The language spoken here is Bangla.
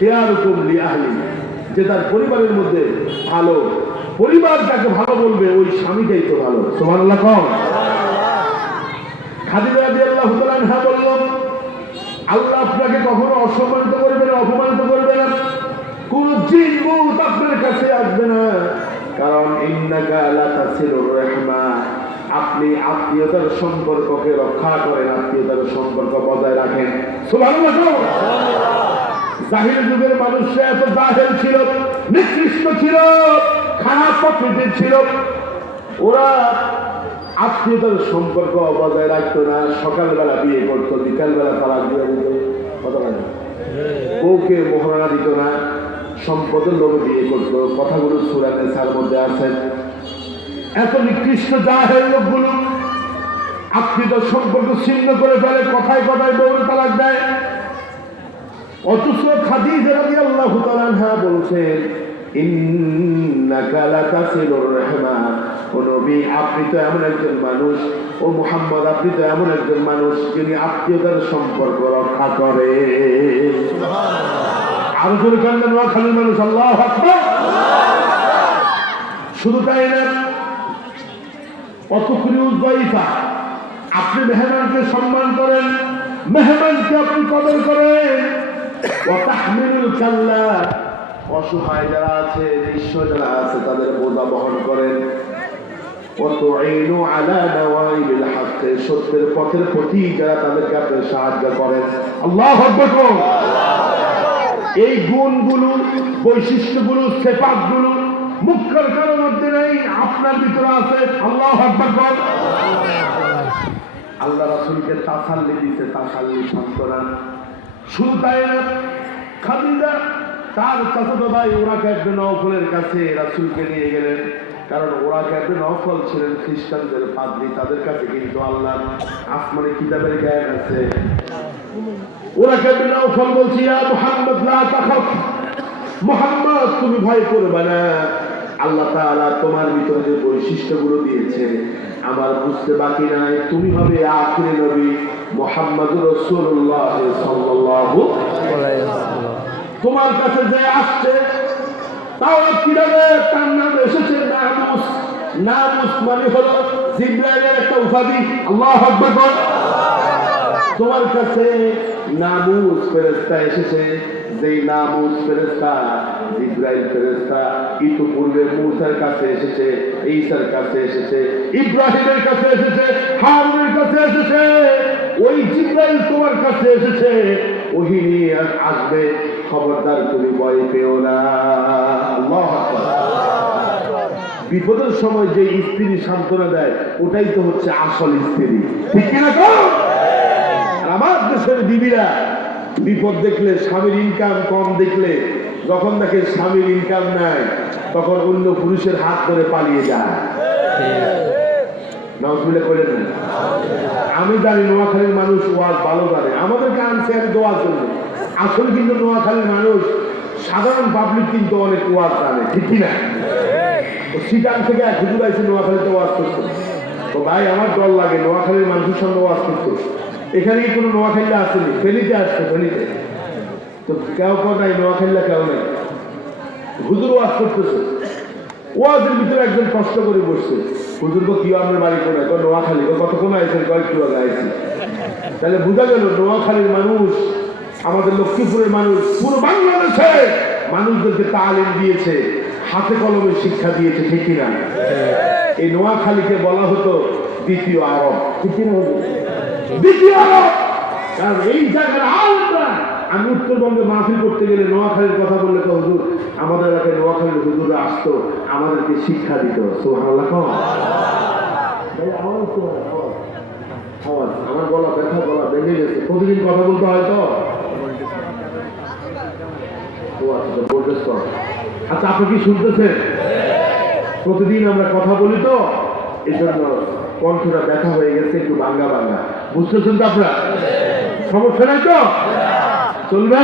খিয়ারুকুম লিআহলি, যে তার পরিবারের মধ্যে ভালো, পরিবার যাকে ভালো বলবে ওই স্বামীটাই তো ভালো। সুবহানাল্লাহ কও। খাদিজা রাদিয়াল্লাহু তাআলা আনহা বললেন, আল্লাহ আপনাকে কখনো অসম্মানিত করবে না, অপমানিত করবে না, কোন জিন ভূত আপনার কাছে আসবে না, কারণ ইন্নাকা লা তাসিলুর রাহমা, আপনি আত্মীয়তার সম্পর্ককে রক্ষা করেন, আত্মীয়তার সম্পর্ক বজায় রাখেন। সুবহানাল্লাহ। জাহির যুগের মানুষরা এত জাহেল ছিল, নিকৃষ্ট ছিল, খারাপ প্রকৃতির ছিল, ওরা আত্মীয়তার সম্পর্ক বজায় রাখতো না। সকালবেলা বিয়ে করতো, বিকালবেলা তালাক দিয়ে দিত, কথা বলে বউকে মোহরানা দিত না, সম্পদের লোভে বিয়ে করতো। কথাগুলো সূরা নিসার মধ্যে আছে। এত নিকৃষ্ট জাহেল লোকগুলো আত্মীয়তার সম্পর্ক ছিন্ন করে ফেলে, কথায় কথায় বউরে তালাক দেয়। অথচ খাদিজা রাদিয়াল্লাহু তাআলা আনহা বলছেন, ইন্নাকা লা তাসিলুর রাহমা, ও নবী আপনি তো এমন একজন মানুষ, ও মুহাম্মদ আপনি তো এমন একজন মানুষ যিনি আত্মীয়তার সম্পর্ক রক্ষা করে। আর জোরে কান্দেন নোয়াখালীর মানুষ, আল্লাহু আকবার। শুধু তাই না, অতুকরিউজ দাইফা, আপনি মেহমানকে সম্মান করেন, মেহমানকে আপনি কদর করেন। ওয়াতাহমিলুল কাল্লা, অসহায় যারা আছে, নিঃস্ব যারা আছে তাদের বোঝা বহন করেন। ওয়াতুঈনু আলা নাওয়াইবিল হক, সত্যের পথের প্রতি যারা তাদেরকে আপনি সাহায্য করেন। আল্লাহু আকবার। এই গুণগুলো, বৈশিষ্ট্যগুলো, সিফাতগুলো মুখের কারোর মধ্যে নেই, আপনার ভিতরে আছে। আল্লাহু আকবার। আল্লাহ রাসূলকে তাসাল্লি দিতে, তাসাল্লি সান্ত্বনা। শুধু তাই না, খাদিজা তার চাচাতো ভাই ওরাকা ইবনে নওফলের কাছে রাসূলকে নিয়ে গেলেন, কারণ ওরাকা ইবনে নওফল ছিলেন খ্রিস্টানদের পাদ্রী, তাদের কাছে কিন্তু আল্লাহ আসমানি কিতাবের জ্ঞান আছে। ওরাকা ইবনে নওফল বলছে, ইয়া মুহাম্মদ লা তাখাফ, মুহাম্মদ তুমি ভয় করবে না, আল্লাহ তাআলা তোমার ভিতরে যে বৈশিষ্ট্যগুলো দিয়েছে আমার বুঝতে বাকি নাই, তুমি হবে আখিরি নবী মুহাম্মদুর রাসূলুল্লাহ সাল্লাল্লাহু আলাইহি ওয়াসাল্লাম। তোমার কাছে যে আসছে তাও কিভাবে তার নাম এসেছে নামুস। নামুস মানে হলো জিবরাইলের একটা উপাধি। আল্লাহু আকবার। তোমার কাছে নামুস ফেরেশতা এসেছে, যেই নামুস ফেরেশতা জিবরাইল ফেরেশতা ইতিপূর্বে মূসার কাছে এসেছে, ঈসার কাছে এসেছে, ইব্রাহিমের কাছে এসেছে, হারুনের কাছে এসেছে, ওই জিবরাইল তোমার কাছে এসেছে, ওহী নিয়ে আসবে, খবরদার তুমি ভয় পেও না। আল্লাহু আকবার। বিপদের সময় যে স্ত্রী সান্ত্বনা দেয় ওটাই তো হচ্ছে আসল স্ত্রী, ঠিক কিনা? আমার দেশের বিবিরা বিপদ দেখলে, স্বামীর ইনকাম কম দেখলে, যখন দেখে স্বামীর ইনকাম নাই তখন অন্য পুরুষের হাত ধরে পালিয়ে যায়। নাউজুবিল্লাহ করেন না। আমি জানি নোয়াখালীর মানুষ ওয়াজ ভালো জানে, আমাদেরকে আনছে এক দোয়ার জন্য। আসলে কিন্তু নোয়াখালীর মানুষ, সাধারণ পাবলিক কিন্তু অনেক ওয়াজ জানে, ঠিক কিনা? সিটাং থেকে এক হুজুর আইসে নোয়াখালীতে ওয়াজ করতো, তো ভাই আমার ডর লাগে নোয়াখালীর মানুষের সঙ্গে ওয়াজ করতো। এখানে কি কোনো নোয়াখালী আসেনি? ফেনীতে আসছে, ফেনীতে তো কেউ কেউ নাই, নোয়াখালীরা কেউ নাই। হুজুর ওয়াজ করতেছে, ওয়াজের ভিতরে একজন কষ্ট করে বসছে, হুজুর গো কি আপনার বাড়ি কোথায়? নোয়াখালী। কতক্ষণ আইসেন? কয়েকটু আগে আইসি। তাহলে বোঝা গেল নোয়াখালীর মানুষ, আমাদের লক্ষ্মীপুরের মানুষ, পুরো বাংলাদেশে মানুষদেরকে তালিম দিয়েছে, হাতে কলমে শিক্ষা দিয়েছে, ঠিক কিনা? এই নোয়াখালীকে বলা হতো দ্বিতীয় আরব, ঠিক কিনা? দ্বিতীয় আরব, কারণ এই জায়গার আরবরা, আমি উত্তরবঙ্গে মাহফিল করতে গেলে নোয়াখালীর কথা বললে তো হুজুর, আমাদের এলাকায় নোয়াখালীর হুজুররা আসতো, আমাদেরকে শিক্ষা দিত। সুবহানাল্লাহ। আমার গলা ব্যথা, গলা বেঁধে গেছে, প্রতিদিন কথা বলতে হয় তো। আচ্ছা, আপনি কি শুনতেছেন? প্রতিদিন আমরা কথা বলি তো, এই জন্য কণ্ঠটা ব্যথা হয়ে গেছে, একটু ভাঙ্গা ভাঙ্গা। বুঝতেছেন তো আপনারা? সমস্যা নাই তো? চলবে?